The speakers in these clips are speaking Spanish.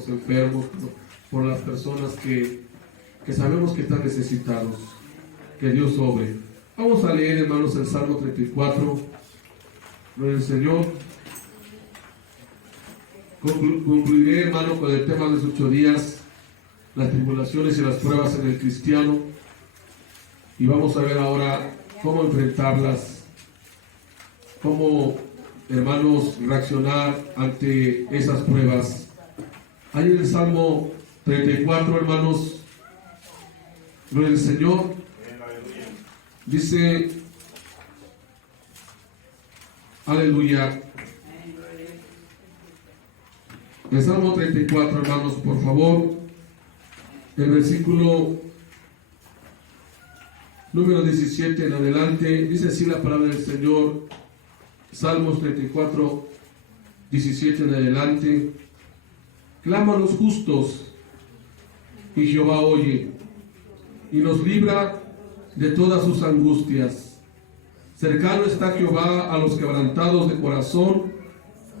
los enfermos, por las personas que sabemos que están necesitados. Que Dios obre. Vamos a leer, hermanos, el Salmo 34. Gloria al Señor. Concluiré, hermano, con el tema de los 8 días, las tribulaciones y las pruebas en el cristiano. Y vamos a ver ahora cómo enfrentarlas, cómo, hermanos, reaccionar ante esas pruebas. Ahí en el Salmo 34, hermanos, gloria al Señor, dice, aleluya. El Salmo 34, hermanos, por favor, el versículo número 17 en adelante, dice así la palabra del Señor. Salmos 34, 17 en adelante. Claman los justos, y Jehová oye, y nos libra de todas sus angustias. Cercano está Jehová a los quebrantados de corazón,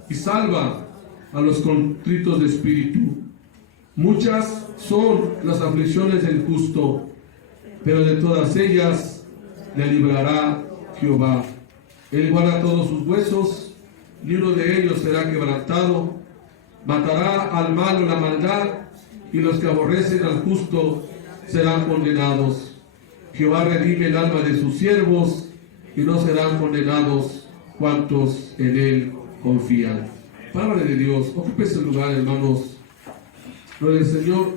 y salva a los contritos de espíritu. Muchas son las aflicciones del justo, pero de todas ellas le librará Jehová. Él guarda todos sus huesos, ni uno de ellos será quebrantado. Matará al malo la maldad, y los que aborrecen al justo serán condenados. Jehová redime el alma de sus siervos, y no serán condenados cuantos en él confían. Palabra de Dios. Ocupe ese lugar, hermanos. Gloria al Señor.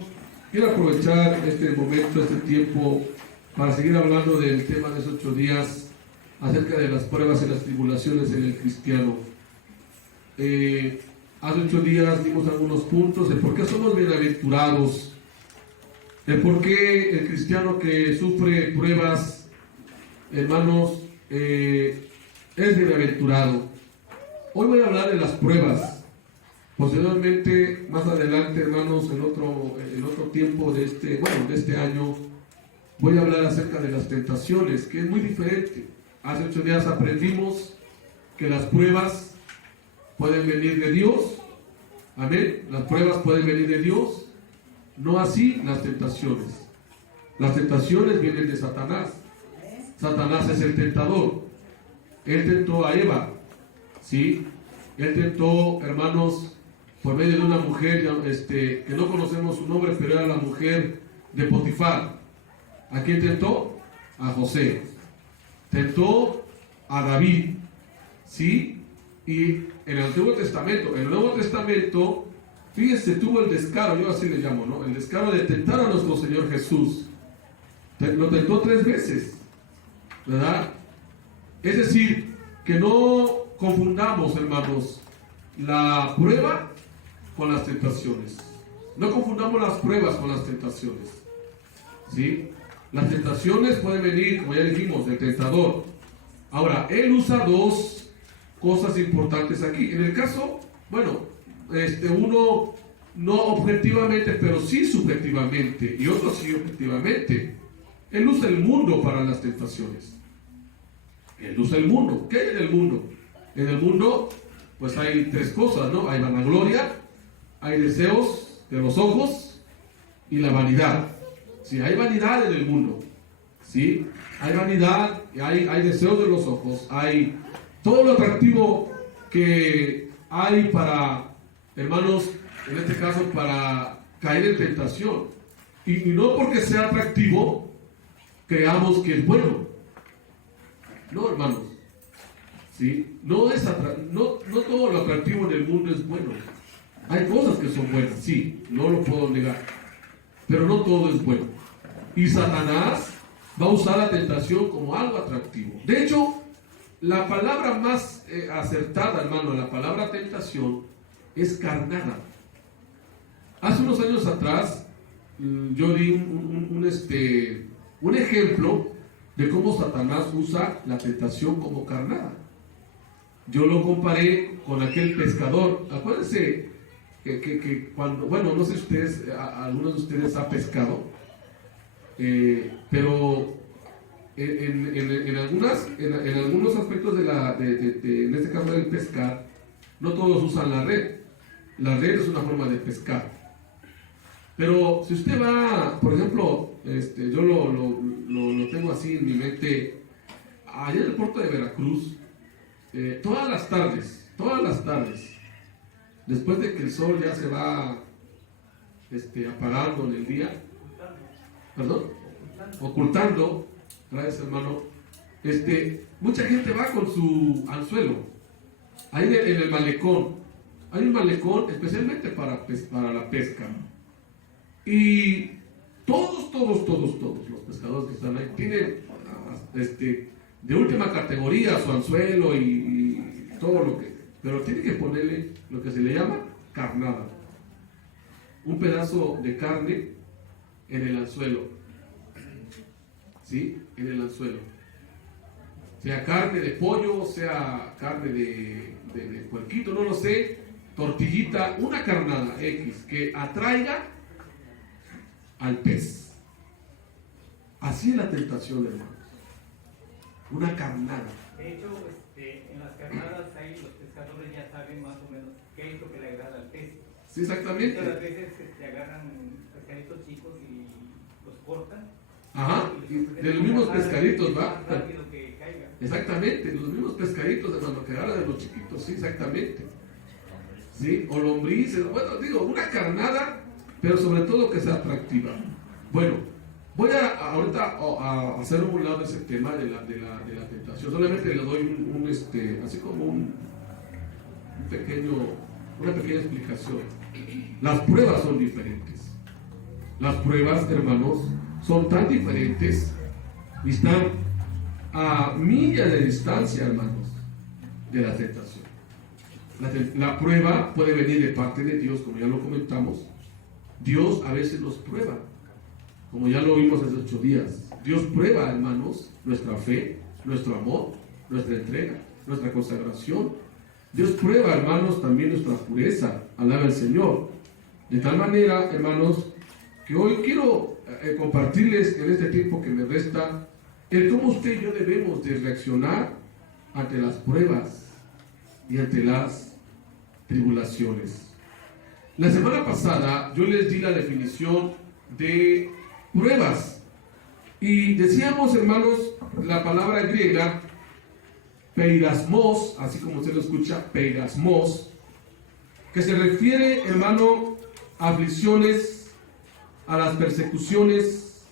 Quiero aprovechar este momento, este tiempo, para seguir hablando del tema de esos 8 días, acerca de las pruebas y las tribulaciones en el cristiano. Hace 8 días dimos algunos puntos de por qué somos bienaventurados, de por qué el cristiano que sufre pruebas, hermanos, es bienaventurado. Hoy voy a hablar de las pruebas. Posteriormente, más adelante, hermanos, en otro tiempo de este año, voy a hablar acerca de las tentaciones, que es muy diferente. Hace 8 días aprendimos que las pruebas pueden venir de Dios. Amén. Las pruebas pueden venir de Dios. No así las tentaciones. Las tentaciones vienen de Satanás. Satanás es el tentador. Él tentó a Eva. ¿Sí? Él tentó, hermanos, por medio de una mujer que no conocemos su nombre, pero era la mujer de Potifar. ¿A quién tentó? A José. Tentó a David. ¿Sí? Y en el Antiguo Testamento, en el Nuevo Testamento, fíjense, tuvo el descaro, yo así le llamo, ¿no? El descaro de tentar a nuestro Señor Jesús. Lo tentó 3 veces, ¿verdad? Es decir, que no confundamos, hermanos, la prueba con las tentaciones. No confundamos las pruebas con las tentaciones. ¿Sí? Las tentaciones pueden venir, como ya dijimos, del tentador. Ahora, él usa 2 cosas importantes aquí. En el caso, uno no objetivamente, pero sí subjetivamente, y otro sí objetivamente. Él usa el mundo para las tentaciones. Él usa el mundo. ¿Qué hay en el mundo? En el mundo, pues hay 3 cosas, ¿no? Hay vanagloria, hay deseos de los ojos y la vanidad. Sí, hay vanidad en el mundo. Sí, hay vanidad, hay deseos de los ojos, hay todo lo atractivo que hay para, hermanos, en este caso, para caer en tentación. Y no porque sea atractivo, creamos que es bueno. No, hermanos. ¿Sí? No todo lo atractivo en el mundo es bueno. Hay cosas que son buenas, sí, no lo puedo negar. Pero no todo es bueno. Y Satanás va a usar la tentación como algo atractivo. De hecho, la palabra más acertada, hermano, la palabra tentación, es carnada. Hace unos años atrás, yo di un ejemplo de cómo Satanás usa la tentación como carnada. Yo lo comparé con aquel pescador. Acuérdense que cuando, no sé si ustedes, algunos de ustedes han pescado, pero en algunos aspectos en este caso del pescar, no todos usan la red. La red es una forma de pescar. Pero si usted va, por ejemplo, yo lo tengo así en mi mente, allá en el puerto de Veracruz, todas las tardes, después de que el sol ya se va apagando en el día, perdón, ocultando, gracias hermano, mucha gente va con su anzuelo, ahí en el malecón, hay un malecón especialmente para la pesca, y todos los pescadores que están ahí tienen de última categoría su anzuelo y todo lo que, pero tiene que ponerle lo que se le llama carnada, un pedazo de carne en el anzuelo, ¿sí? En el anzuelo, sea carne de pollo, sea carne de puerquito, no lo sé, tortillita, una carnada X que atraiga al pez. Así es la tentación, hermanos, una carnada. De hecho, en las carnadas ahí los pescadores ya saben más o menos qué es lo que le agrada al pez. Sí, exactamente. Muchas veces agarran pescaditos chicos y los cortan. Ajá, de los mismos pescaditos, ¿va? Rápido que caiga. Exactamente, los mismos pescaditos, hermano, que agarran de los chiquitos, sí, exactamente. Sí, o lombrices, bueno, digo, una carnada, pero sobre todo que sea atractiva. Bueno, voy ahorita a hacer un lado de ese tema de la tentación. Solamente le doy así como una pequeña explicación. Las pruebas son diferentes. Las pruebas, hermanos, son tan diferentes y están a millas de distancia, hermanos, de la tentación. La prueba puede venir de parte de Dios, como ya lo comentamos. Dios a veces nos prueba, como ya lo vimos hace 8 días. Dios prueba, hermanos, nuestra fe, nuestro amor, nuestra entrega, nuestra consagración. Dios prueba, hermanos, también nuestra pureza. Alaba al Señor. De tal manera, hermanos, que hoy quiero compartirles en este tiempo que me resta el cómo usted y yo debemos de reaccionar ante las pruebas y ante las tribulaciones. La semana pasada yo les di la definición de pruebas y decíamos, hermanos, la palabra griega peirasmos, así como usted lo escucha, peirasmos, que se refiere, hermano, a aflicciones, a las persecuciones,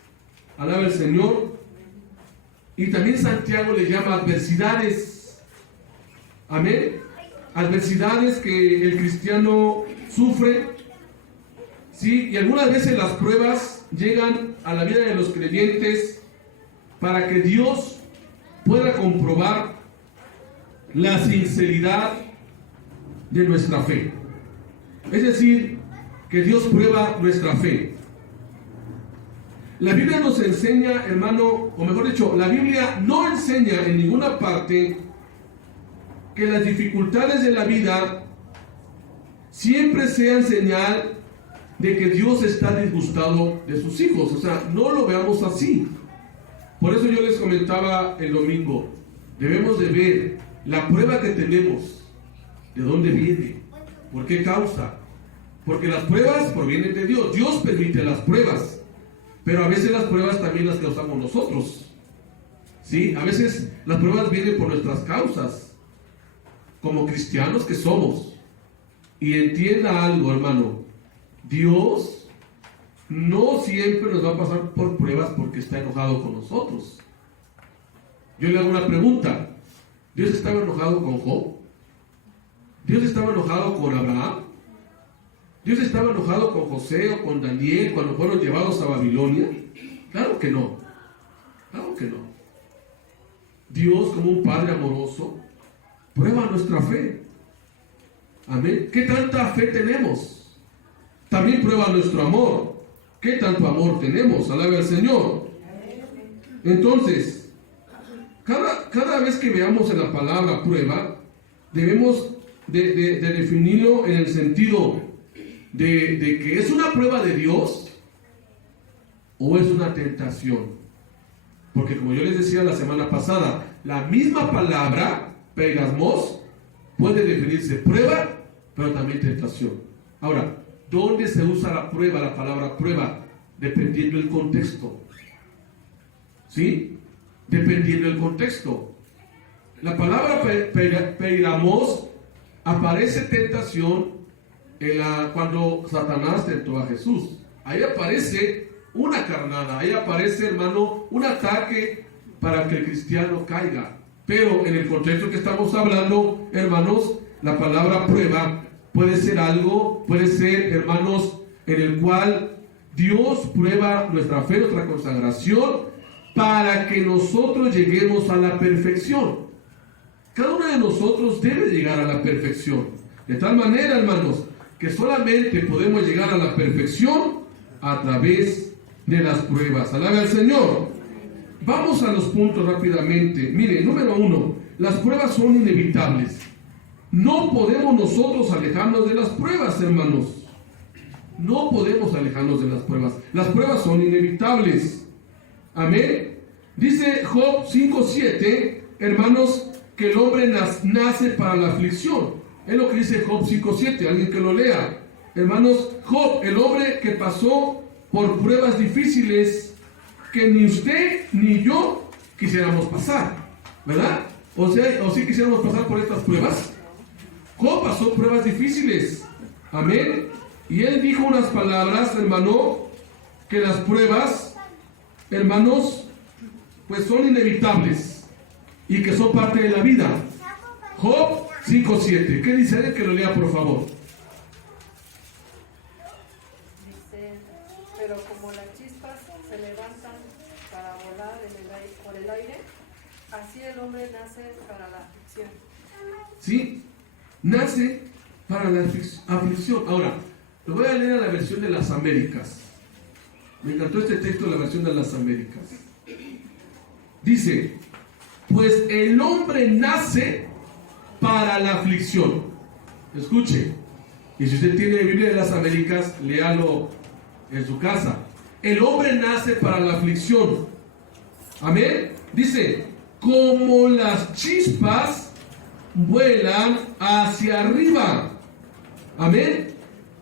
alaba el Señor, y también Santiago le llama adversidades, amén, adversidades que el cristiano sufre, ¿sí? Y algunas veces las pruebas llegan a la vida de los creyentes para que Dios pueda comprobar la sinceridad de nuestra fe. Es decir, que Dios prueba nuestra fe. La Biblia nos enseña, hermano, o mejor dicho, la Biblia no enseña en ninguna parte que las dificultades de la vida siempre sean señal de que Dios está disgustado de sus hijos. O sea, no lo veamos así. Por eso yo les comentaba el domingo, debemos de ver la prueba que tenemos, de dónde viene, por qué causa. Porque las pruebas provienen de Dios. Dios permite las pruebas, pero a veces las pruebas también las causamos nosotros. ¿Sí? A veces las pruebas vienen por nuestras causas, como cristianos que somos. Y entienda algo, hermano, Dios no siempre nos va a pasar por pruebas porque está enojado con nosotros. Yo le hago una pregunta. ¿Dios estaba enojado con Job? ¿Dios estaba enojado con Abraham? ¿Dios estaba enojado con José o con Daniel cuando fueron llevados a Babilonia? Claro que no. Claro que no. Dios, como un Padre amoroso, prueba nuestra fe. Amén. ¿Qué tanta fe tenemos? También prueba nuestro amor. ¿Qué tanto amor tenemos? Alabe al Señor. Entonces, cada vez que veamos en la palabra prueba, debemos de definirlo en el sentido de que es una prueba de Dios o es una tentación. Porque como yo les decía la semana pasada, la misma palabra, peirasmos, puede definirse prueba, pero también tentación. Ahora, ¿Dónde se usa la prueba, la palabra prueba? Dependiendo del contexto. ¿Sí? Dependiendo del contexto. La palabra peiramos aparece tentación cuando Satanás tentó a Jesús. Ahí aparece una carnada, ahí aparece, hermano, un ataque para que el cristiano caiga. Pero en el contexto que estamos hablando, hermanos, la palabra prueba puede ser algo, puede ser, hermanos, en el cual Dios prueba nuestra fe, nuestra consagración, para que nosotros lleguemos a la perfección. Cada uno de nosotros debe llegar a la perfección. De tal manera, hermanos, que solamente podemos llegar a la perfección a través de las pruebas. Alabe al Señor. Vamos a los puntos rápidamente. Mire, número 1, las pruebas son inevitables. No podemos nosotros alejarnos de las pruebas, hermanos. No podemos alejarnos de las pruebas. Las pruebas son inevitables. Amén. Dice Job 5:7, hermanos, que el hombre nace para la aflicción. Es lo que dice Job 5:7. Alguien que lo lea. Hermanos, Job, el hombre que pasó por pruebas difíciles que ni usted ni yo quisiéramos pasar, ¿verdad? O si quisiéramos pasar por estas pruebas. Job pasó pruebas difíciles. Amén. Y él dijo unas palabras, hermano, que las pruebas, hermanos, pues son inevitables y que son parte de la vida. Job 5:7. ¿Qué dice él? Que lo lea, por favor. Dice, pero como las chispas se levantan para volar por el aire, así el hombre nace para la aflicción. Sí, nace para la aflicción. Ahora, lo voy a leer a la versión de las Américas. Me encantó este texto de la versión de las Américas. Dice, pues el hombre nace para la aflicción. Escuche, y si usted tiene Biblia de las Américas, léalo en su casa. El hombre nace para la aflicción. Amén. Dice, como las chispas vuelan hacia arriba. Amén.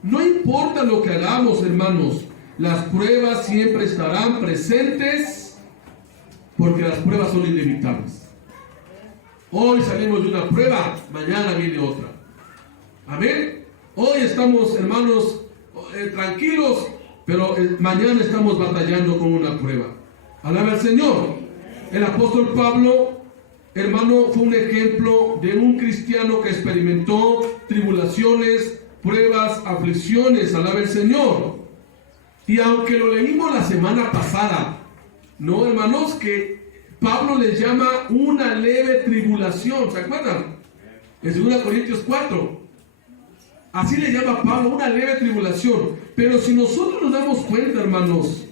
No importa lo que hagamos, hermanos, las pruebas siempre estarán presentes porque las pruebas son inevitables. Hoy salimos de una prueba, mañana viene otra. Amén. Hoy estamos, hermanos, tranquilos, pero mañana estamos batallando con una prueba. Alaba al Señor. El apóstol Pablo, hermano, fue un ejemplo de un cristiano que experimentó tribulaciones, pruebas, aflicciones. Alaba el Señor. Y aunque lo leímos la semana pasada, no, hermanos, que Pablo les llama una leve tribulación, ¿se acuerdan? En 2 Corintios 4. Así le llama Pablo, una leve tribulación. Pero si nosotros nos damos cuenta, hermanos,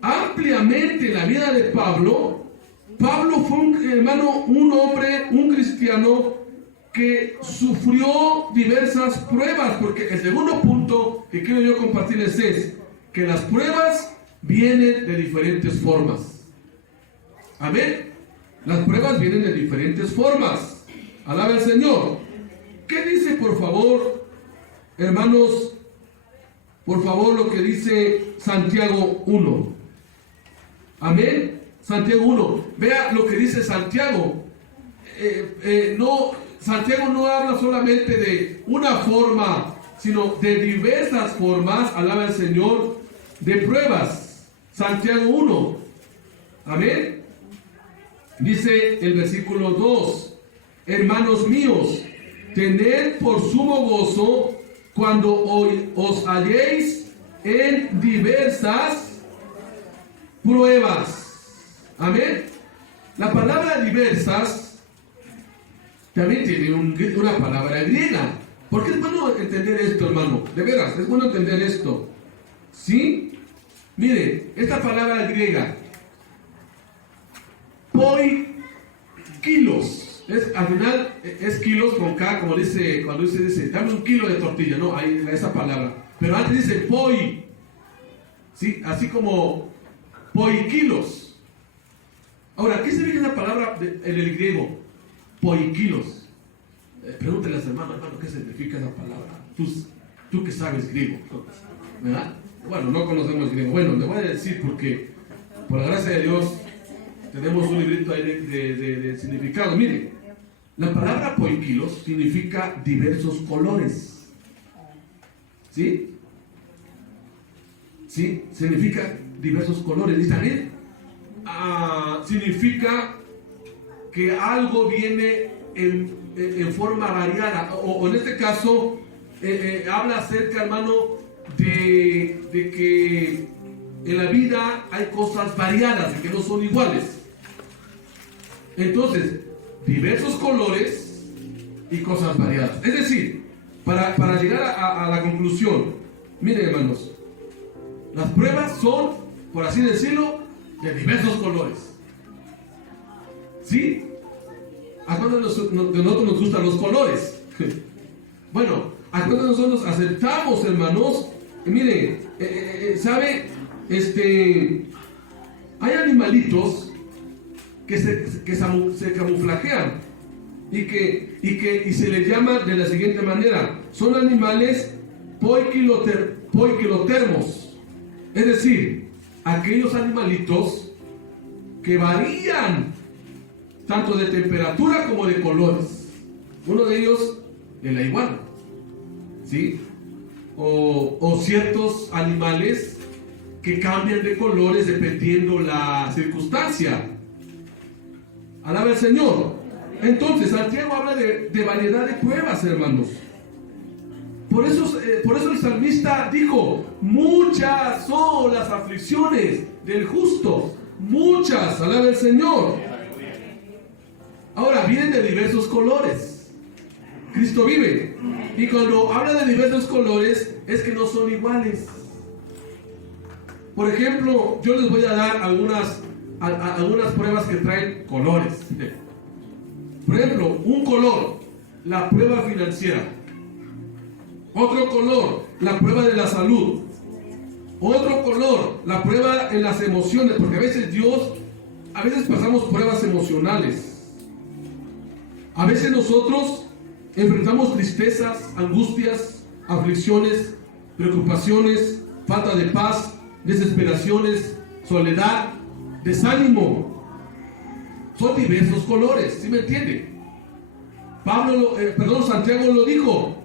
ampliamente en la vida de Pablo fue un hombre, un cristiano que sufrió diversas pruebas, porque el segundo punto que quiero yo compartirles es que las pruebas vienen de diferentes formas. Amén. Las pruebas vienen de diferentes formas. Alaba al Señor. ¿Qué dice, por favor, hermanos? Por favor, lo que dice Santiago 1. Amén. Santiago 1. Vea lo que dice Santiago. Santiago no habla solamente de una forma, sino de diversas formas, alaba al Señor, de pruebas. Santiago 1. Amén. Dice el versículo 2. Hermanos míos, tened por sumo gozo cuando os halléis en diversas pruebas. Amén. La palabra diversas también tiene una palabra griega. Porque es bueno entender esto, hermano. De veras, es bueno entender esto. ¿Sí? Mire, esta palabra griega, poikilos. Al final es kilos con K, como dice, cuando dice, dame un kilo de tortilla, no, hay esa palabra. Pero antes dice poi, ¿sí? Así como poikilos. Ahora, ¿qué significa esa palabra en el griego? Poikilos. Pregúntale a su hermano, ¿qué significa esa palabra? Tú que sabes griego, ¿verdad? Bueno, no conocemos griego. Bueno, le voy a decir porque, por la gracia de Dios, tenemos un librito ahí de significado. Miren, la palabra poikilos significa diversos colores. ¿Sí? ¿Sí? Significa diversos colores. Y también significa que algo viene en forma variada. O en este caso, habla acerca, hermano, de que en la vida hay cosas variadas, de que no son iguales. Entonces, diversos colores y cosas variadas. Es decir, para llegar a la conclusión, miren, hermanos, las pruebas son, por así decirlo, de diversos colores. ¿Sí? ¿A cuántos de nosotros nos gustan los colores? Bueno, ¿a cuántos de nosotros aceptamos, hermanos? Miren, ¿sabe? Hay animalitos que se camuflajean y se les llama de la siguiente manera: son animales poikilotermos, es decir, aquellos animalitos que varían tanto de temperatura como de colores. Uno de ellos es la iguana, ¿sí? O ciertos animales que cambian de colores dependiendo la circunstancia. Alaba al Señor. Entonces, Santiago habla de variedad de pruebas, hermanos. Por eso el salmista dijo: muchas son las aflicciones del justo. Muchas, alaba al Señor. Ahora, vienen de diversos colores. Cristo vive. Y cuando habla de diversos colores, es que no son iguales. Por ejemplo, yo les voy a dar algunas pruebas que traen colores. Por ejemplo, un color, la prueba financiera. Otro color, la prueba de la salud. Otro color, la prueba en las emociones, porque a veces pasamos pruebas emocionales. A veces nosotros enfrentamos tristezas, angustias, aflicciones, preocupaciones, falta de paz, desesperaciones, soledad, desánimo. Son diversos colores, ¿sí me entiende? Santiago lo dijo.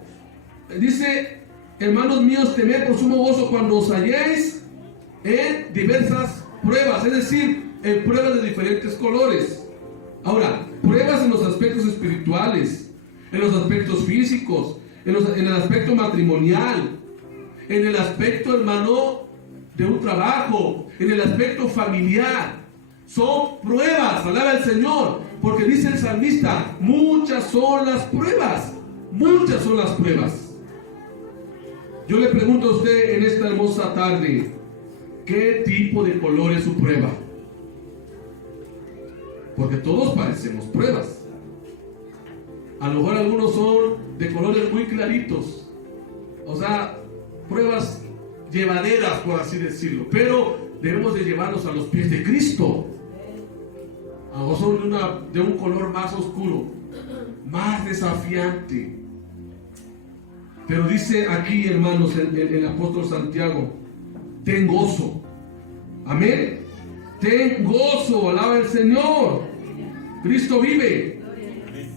Dice: hermanos míos, temed por sumo gozo cuando os halléis en diversas pruebas, es decir, en pruebas de diferentes colores. Ahora, pruebas en los aspectos espirituales, en los aspectos físicos, en el aspecto matrimonial, en el aspecto, hermano, de un trabajo, en el aspecto familiar. Son pruebas, alaba al Señor, porque dice el salmista: muchas son las pruebas, muchas son las pruebas. Yo le pregunto a usted en esta hermosa tarde: ¿qué tipo de color es su prueba? Porque todos parecemos pruebas. A lo mejor algunos son de colores muy claritos, o sea, pruebas llevaderas, por así decirlo, pero debemos de llevarlos a los pies de Cristo. A lo mejor son de un color más oscuro, más desafiante. Pero dice aquí, hermanos, el apóstol Santiago: ten gozo. Amén. Ten gozo, alaba al Señor. Cristo vive.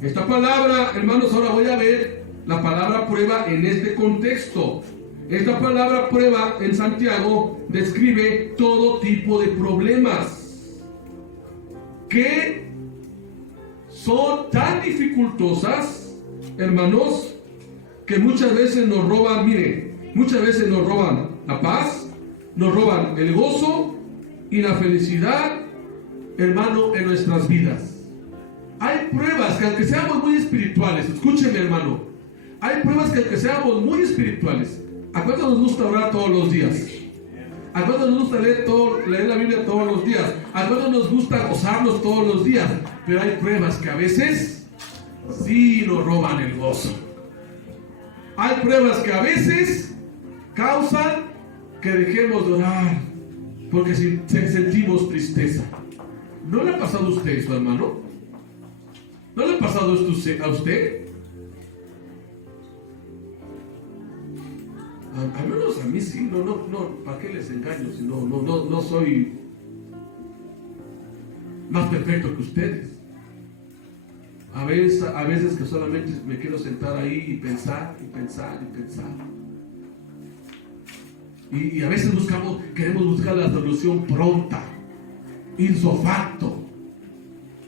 Esta palabra, hermanos, ahora voy a ver la palabra prueba en este contexto. Esta palabra prueba en Santiago describe todo tipo de problemas que son tan dificultosas, hermanos, que muchas veces nos roban, miren, muchas veces nos roban la paz, nos roban el gozo y la felicidad, hermano, en nuestras vidas. Hay pruebas que, aunque seamos muy espirituales, escúcheme, hermano, hay pruebas que, aunque seamos muy espirituales, ¿a cuánto nos gusta orar todos los días? ¿A cuánto nos gusta leer la Biblia todos los días? ¿A cuánto nos gusta gozarnos todos los días? Pero hay pruebas que a veces sí nos roban el gozo. Hay pruebas que a veces causan que dejemos de orar porque sentimos tristeza. ¿No le ha pasado a usted eso, hermano? ¿No le ha pasado esto a usted? Al menos a mí sí, no, ¿para qué les engaño? Si no soy más perfecto que ustedes. A veces que solamente me quiero sentar ahí y pensar. Y a veces queremos buscar la solución pronta, ipso facto.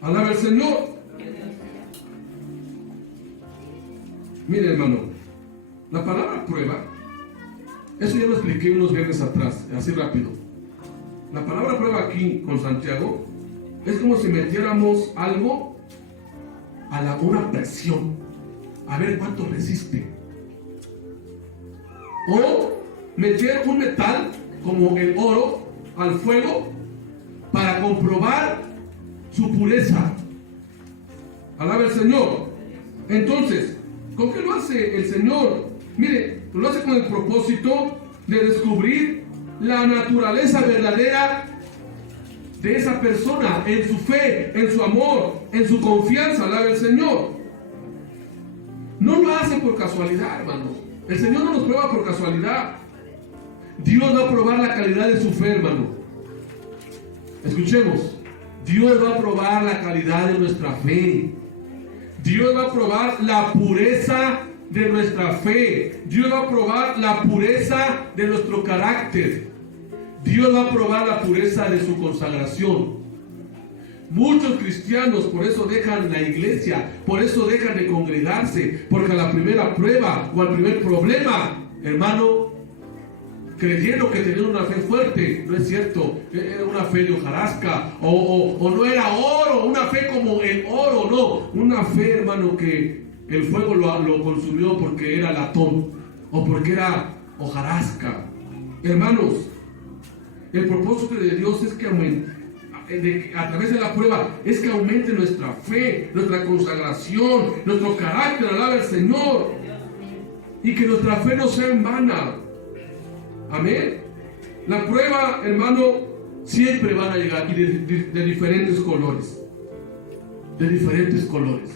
Alaba al Señor. Mire, hermano, la palabra prueba, eso ya lo expliqué unos viernes atrás, así rápido. La palabra prueba aquí con Santiago es como si metiéramos algo a una presión, a ver cuánto resiste. O meter un metal como el oro al fuego para comprobar su pureza. Alaba el Señor. Entonces, ¿con qué lo hace el Señor? Mire, lo hace con el propósito de descubrir la naturaleza verdadera de esa persona, en su fe, en su amor, en su confianza. Alaba el Señor. No lo hace por casualidad, hermanos. El Señor no nos prueba por casualidad. Dios va a probar la calidad de su fe, hermano. Escuchemos. Dios va a probar la calidad de nuestra fe. Dios va a probar la pureza de nuestra fe. Dios va a probar la pureza de nuestro carácter. Dios va a probar la pureza de su consagración. Muchos cristianos por eso dejan la iglesia, por eso dejan de congregarse, porque a la primera prueba o al primer problema, hermano, creyendo que tenían una fe fuerte, no es cierto, era una fe de hojarasca, o no era oro, una fe como el oro, no, una fe, hermano, que el fuego lo consumió porque era latón, o porque era hojarasca. Hermanos, el propósito de Dios es que a través de la prueba, es que aumente nuestra fe, nuestra consagración, nuestro carácter, alaba al Señor, y que nuestra fe no sea en vana. Amén. La prueba, hermano, siempre van a llegar, y de diferentes colores. De diferentes colores.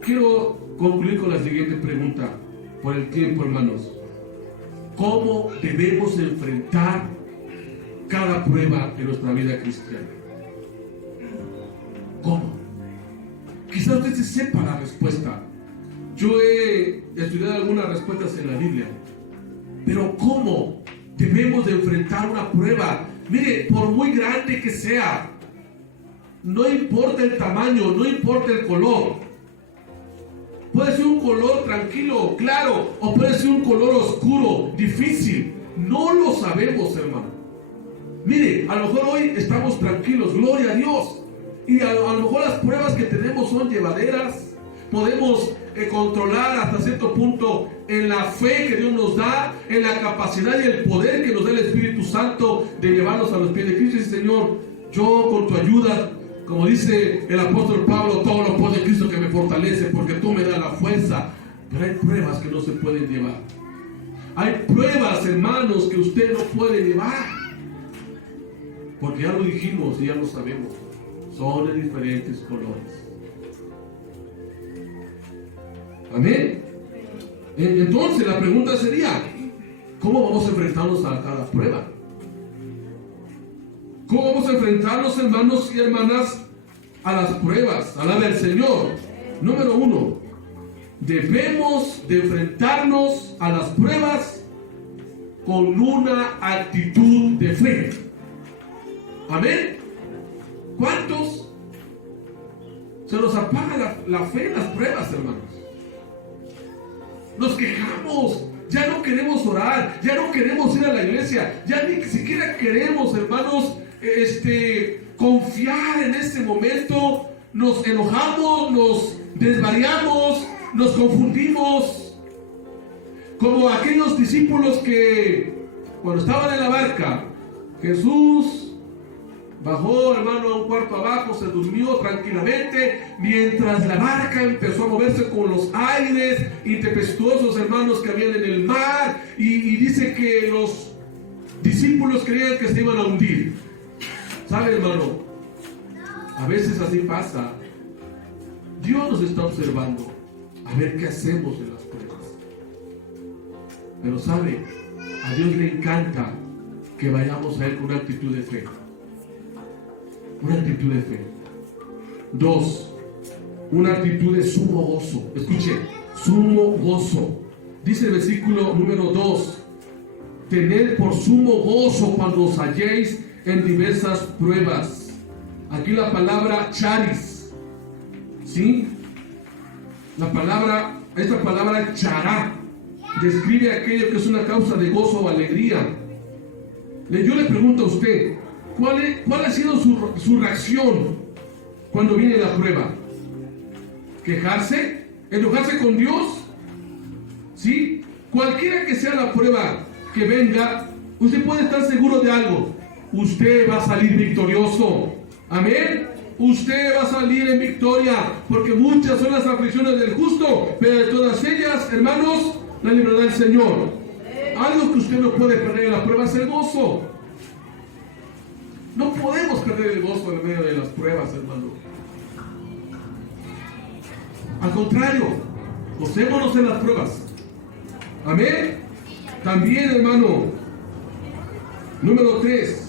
Quiero concluir con la siguiente pregunta, por el tiempo, hermanos. ¿Cómo debemos enfrentar cada prueba en nuestra vida cristiana? ¿Cómo? Quizás usted se sepa la respuesta. Yo he estudiado algunas respuestas en la Biblia. Pero ¿cómo debemos de enfrentar una prueba? Mire, por muy grande que sea, no importa el tamaño, no importa el color. Puede ser un color tranquilo, claro, o puede ser un color oscuro, difícil. No lo sabemos, hermano. Mire, a lo mejor hoy estamos tranquilos, gloria a Dios. Y a lo mejor las pruebas que tenemos son llevaderas. Podemos controlar hasta cierto punto en la fe que Dios nos da, en la capacidad y el poder que nos da el Espíritu Santo de llevarnos a los pies de Cristo. Y Señor, yo con tu ayuda, como dice el apóstol Pablo, todo lo puedo en Cristo que me fortalece, porque tú me das la fuerza. Pero hay pruebas que no se pueden llevar. Hay pruebas, hermanos, que usted no puede llevar, porque ya lo dijimos y ya lo sabemos, son de diferentes colores. Amén. Entonces la pregunta sería, ¿cómo vamos a enfrentarnos a cada prueba? ¿Cómo vamos a enfrentarnos, hermanos y hermanas, a las pruebas? Alaba al Señor. Número 1, debemos de enfrentarnos a las pruebas con una actitud de fe. Amén. ¿Cuántos se nos apaga la fe en las pruebas, hermanos? Nos quejamos, ya no queremos orar, ya no queremos ir a la iglesia, ya ni siquiera queremos, hermanos, confiar en este momento. Nos enojamos, nos desvariamos, nos confundimos, como aquellos discípulos que cuando estaban en la barca, Jesús bajó, hermano, a un cuarto abajo, se durmió tranquilamente, mientras la barca empezó a moverse con los aires intempestuosos, hermanos, que habían en el mar, y dice que los discípulos creían que se iban a hundir. ¿Sabe, hermano? A veces así pasa. Dios nos está observando a ver qué hacemos en las pruebas. Pero sabe, a Dios le encanta que vayamos a Él con una actitud de fe. Una actitud de fe. 2, una actitud de sumo gozo. Escuche, sumo gozo. Dice el versículo número 2: tened por sumo gozo cuando os halléis en diversas pruebas. Aquí la palabra charis, ¿sí? Esta palabra chará describe aquello que es una causa de gozo o alegría. Yo le pregunto a usted, ¿cuál ha sido su reacción cuando viene la prueba? ¿Quejarse? ¿Enojarse con Dios? ¿Sí? Cualquiera que sea la prueba que venga, usted puede estar seguro de algo: usted va a salir victorioso. Amén. Usted va a salir en victoria, porque muchas son las aflicciones del justo, pero de todas ellas, hermanos, la librará el Señor. Algo que usted no puede perder en la prueba es el gozo. No podemos perder el gozo en medio de las pruebas, hermano. Al contrario, gocémonos en las pruebas. Amén. También, hermano, número 3,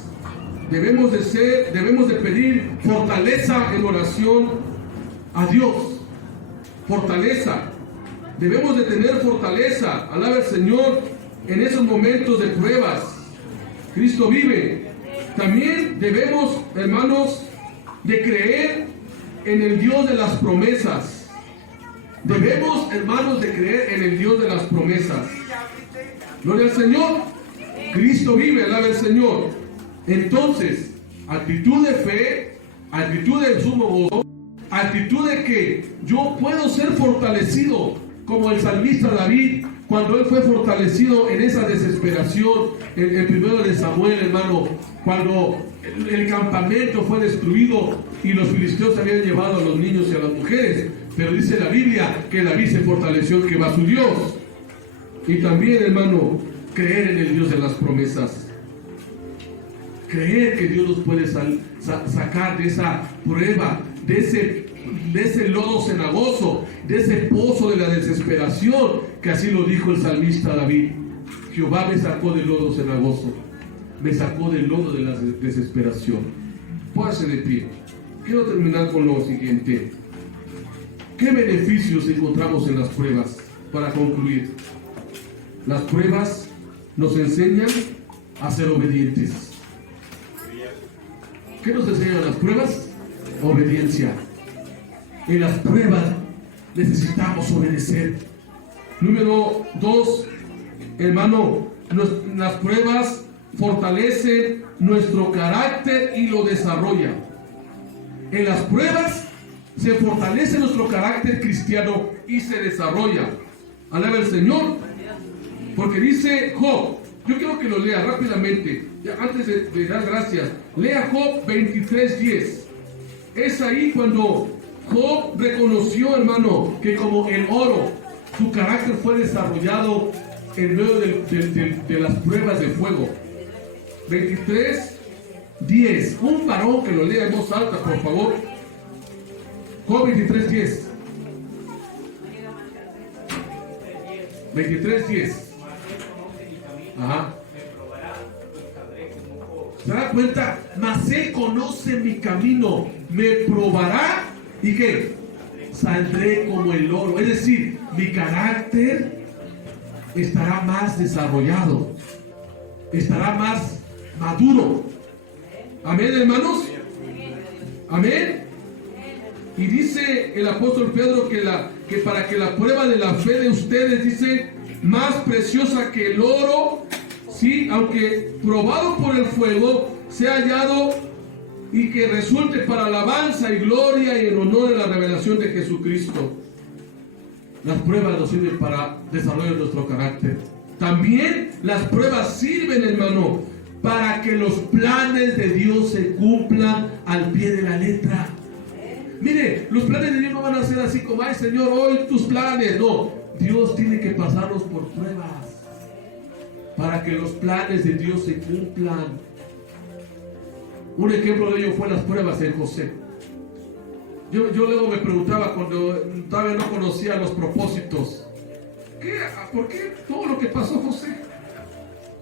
debemos de pedir fortaleza en oración a Dios. Fortaleza. Debemos de tener fortaleza. Alaba al Señor en esos momentos de pruebas. Cristo vive. También debemos, hermanos, de creer en el Dios de las promesas. Debemos, hermanos, de creer en el Dios de las promesas. Gloria al Señor. Cristo vive, alaba al Señor. Entonces, actitud de fe, actitud de sumo gozo, actitud de que yo puedo ser fortalecido, como el salmista David, cuando él fue fortalecido en esa desesperación, el primero de Samuel, hermano, cuando el campamento fue destruido y los filisteos habían llevado a los niños y a las mujeres. Pero dice la Biblia que David se fortaleció en Jehová su Dios. Y también, hermano, creer en el Dios de las promesas. Creer que Dios nos puede sacar de esa prueba, de ese lodo cenagoso, de ese pozo de la desesperación, que así lo dijo el salmista David. Jehová me sacó del lodo cenagoso, me sacó del lodo de la desesperación. Póngase de pie. Quiero terminar con lo siguiente. ¿Qué beneficios encontramos en las pruebas? Para concluir, las pruebas nos enseñan a ser obedientes. ¿Qué nos enseñan las pruebas? Obediencia. En las pruebas necesitamos obedecer. Número 2, hermano, las pruebas fortalecen nuestro carácter y lo desarrollan. En las pruebas se fortalece nuestro carácter cristiano y se desarrolla. Alaba al Señor. Porque dice Job, yo quiero que lo lea rápidamente, antes de dar gracias. Lea Job 23:10. Es ahí cuando Job reconoció, hermano, que como el oro, su carácter fue desarrollado en medio de las pruebas de fuego. 23:10. Un varón que lo lea en voz alta, por favor. Job 23:10. 23:10. Ajá. ¿Se da cuenta? Mas él conoce mi camino, me probará y ¿qué? Saldré como el oro. Es decir, mi carácter estará más desarrollado, estará más maduro. Amén, hermanos. Amén. Y dice el apóstol Pedro que para que la prueba de la fe de ustedes, dice, más preciosa que el oro, sí, aunque probado por el fuego, sea hallado y que resulte para alabanza y gloria y en honor de la revelación de Jesucristo. Las pruebas nos sirven para desarrollar nuestro carácter. También las pruebas sirven, hermano, para que los planes de Dios se cumplan al pie de la letra. Mire, los planes de Dios no van a ser así como, ay Señor, hoy tus planes. No, Dios tiene que pasarlos por pruebas para que los planes de Dios se cumplan. Un ejemplo de ello fue las pruebas de José. Yo luego me preguntaba, cuando todavía no conocía los propósitos ¿Por qué todo lo que pasó José?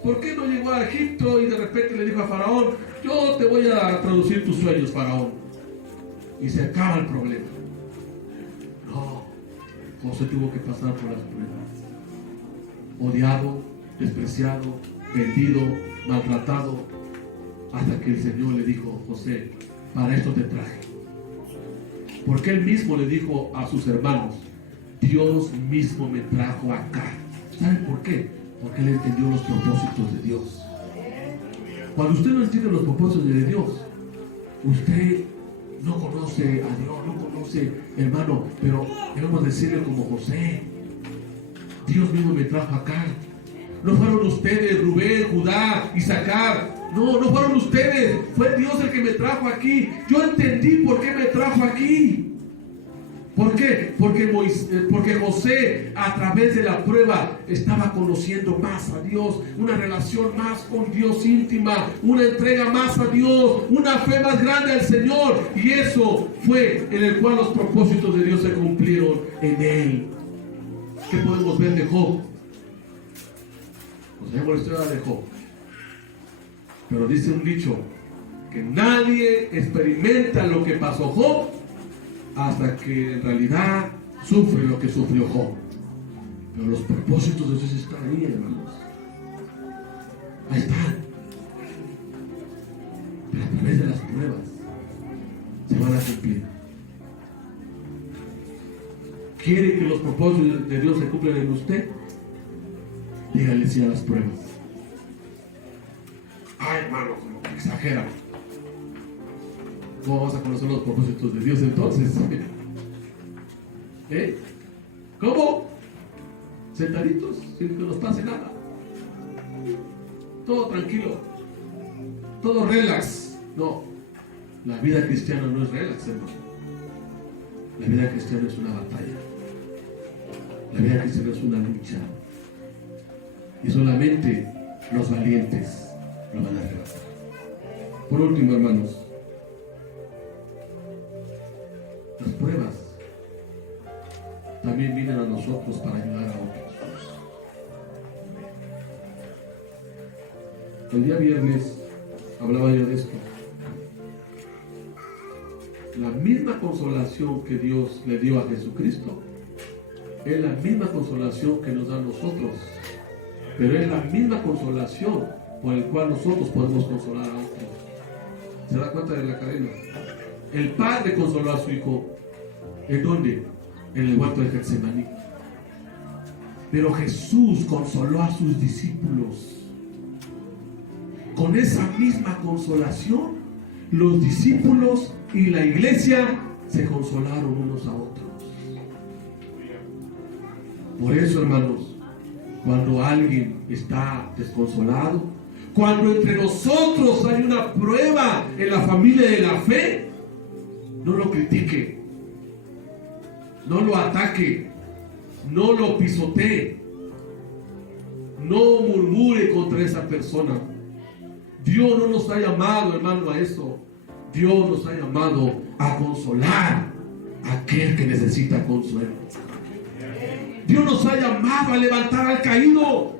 ¿Por qué no llegó a Egipto y de repente le dijo a Faraón, yo te voy a traducir tus sueños, Faraón? Y se acaba el problema. No, José tuvo que pasar por las pruebas. Odiado, despreciado, vendido, maltratado, hasta que el Señor le dijo, José, para esto te traje. Porque él mismo le dijo a sus hermanos, Dios mismo me trajo acá. ¿Saben por qué? Porque él entendió los propósitos de Dios. Cuando usted no entiende los propósitos de Dios, usted no conoce a Dios, no conoce, hermano, pero debemos decirle como José, Dios mismo me trajo acá. No fueron ustedes, Rubén, Judá, Isaacar. No fueron ustedes. Fue Dios el que me trajo aquí. Yo entendí por qué me trajo aquí. ¿Por qué? Porque José, a través de la prueba, estaba conociendo más a Dios, una relación más con Dios íntima, una entrega más a Dios, una fe más grande al Señor. Y eso fue en el cual los propósitos de Dios se cumplieron en él. ¿Qué podemos ver de Job? Pues sabemos la historia de Job. Pero dice un dicho, que nadie experimenta lo que pasó Job hasta que en realidad sufre lo que sufrió Job. Pero los propósitos de Dios están ahí, hermanos. Ahí están. Pero a través de las pruebas se van a cumplir. ¿Quiere que los propósitos de Dios se cumplan en usted? Dígale sí a las pruebas. Ay, hermano, como que exagera. ¿Cómo vamos a conocer los propósitos de Dios entonces? ¿Cómo? Sentaditos, sin que nos pase nada. Todo tranquilo. Todo relax. No. La vida cristiana no es relax, hermano. La vida cristiana es una batalla. La vida cristiana es una lucha. Y solamente los valientes lo van a arrebatar. Por último, hermanos, las pruebas también vienen a nosotros para ayudar a otros. El día viernes hablaba yo de esto. La misma consolación que Dios le dio a Jesucristo es la misma consolación que nos da a nosotros, pero es la misma consolación por el cual nosotros podemos consolar a otros. ¿Se da cuenta de la cadena? El Padre consoló a su Hijo. ¿En dónde? En el huerto de Getsemaní. Pero Jesús consoló a sus discípulos. Con esa misma consolación, los discípulos y la iglesia se consolaron unos a otros. Por eso, hermanos, cuando alguien está desconsolado, cuando entre nosotros hay una prueba en la familia de la fe, no lo critique, no lo ataque, no lo pisotee, no murmure contra esa persona. Dios no nos ha llamado, hermano, a eso. Dios nos ha llamado a consolar a aquel que necesita consuelo. Dios nos ha llamado a levantar al caído.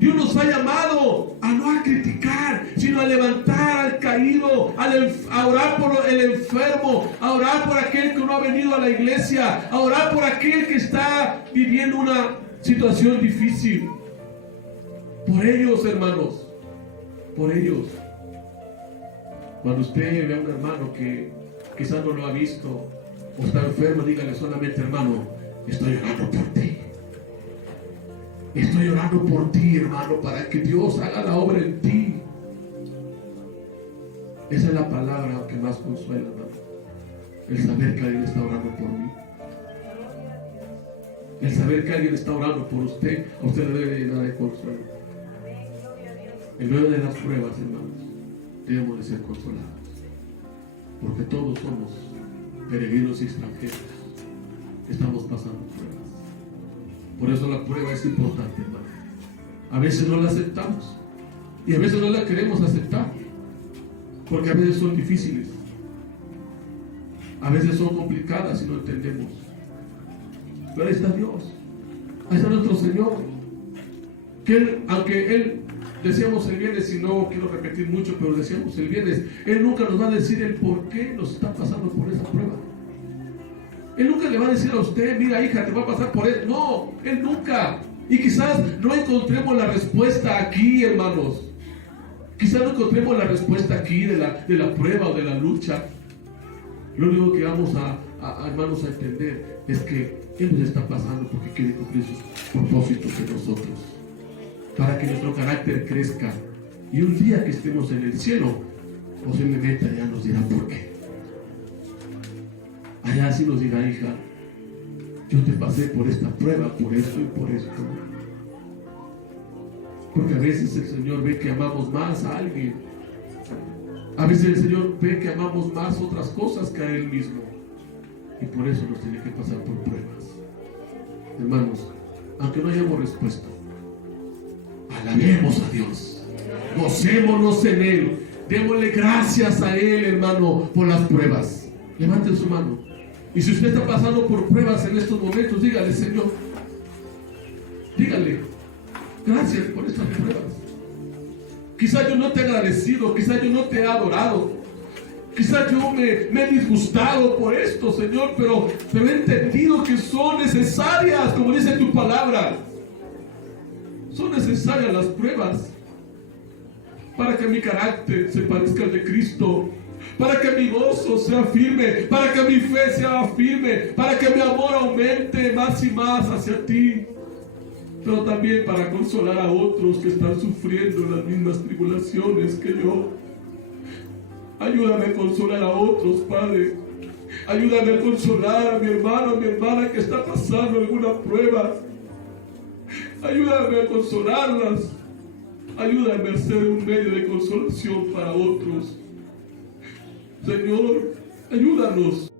Dios nos ha llamado a no a criticar, sino a levantar al caído, a orar por el enfermo, a orar por aquel que no ha venido a la iglesia, a orar por aquel que está viviendo una situación difícil. Por ellos, hermanos, por ellos. Cuando usted ve a un hermano que quizás no lo ha visto o está enfermo, dígale solamente: hermano, estoy orando por ti. Estoy orando por ti, hermano, para que Dios haga la obra en ti. Esa es la palabra que más consuela, hermano. El saber que alguien está orando por mí. El saber que alguien está orando por usted, a usted le debe llenar de consuelo. En medio de las pruebas, hermanos, debemos de ser consolados. Porque todos somos peregrinos y extranjeros. Estamos pasando pruebas. Por eso la prueba es importante, hermano. A veces no la aceptamos. Y a veces no la queremos aceptar. Porque a veces son difíciles. A veces son complicadas y no entendemos. Pero ahí está Dios. Ahí está nuestro Señor. Que Él, aunque Él, decíamos el viernes, y no quiero repetir mucho, pero decíamos el viernes, Él nunca nos va a decir el por qué nos está pasando por esa prueba. Él nunca le va a decir a usted, mira hija, te va a pasar por eso. No, Él nunca. Y quizás no encontremos la respuesta aquí, hermanos. Quizás no encontremos la respuesta aquí de la prueba o de la lucha. Lo único que vamos hermanos, a entender es que Él nos está pasando porque quiere cumplir sus propósitos en nosotros, para que nuestro carácter crezca. Y un día que estemos en el cielo, posiblemente allá nos dirá por qué. Allá sí nos dirá, hija, yo te pasé por esta prueba, por esto y por esto. Porque a veces el Señor ve que amamos más a alguien. A veces el Señor ve que amamos más otras cosas que a Él mismo. Y por eso nos tiene que pasar por pruebas. Hermanos, aunque no hayamos respuesta, alabemos a Dios. Gocémonos en Él. Démosle gracias a Él, hermano, por las pruebas. Levanten su mano. Y si usted está pasando por pruebas en estos momentos, dígale, Señor, dígale, gracias por estas pruebas. Quizás yo no te he agradecido, quizás yo no te he adorado, quizás yo me he disgustado por esto, Señor, pero he entendido que son necesarias, como dice tu palabra. Son necesarias las pruebas para que mi carácter se parezca al de Cristo, para que mi gozo sea firme, para que mi fe sea firme, para que mi amor aumente más y más hacia ti, pero también para consolar a otros que están sufriendo las mismas tribulaciones que yo. Ayúdame a consolar a otros, Padre. Ayúdame a consolar a mi hermano, a mi hermana que está pasando alguna prueba. Ayúdame a consolarlas. Ayúdame a ser un medio de consolación para otros. Señor, ayúdanos.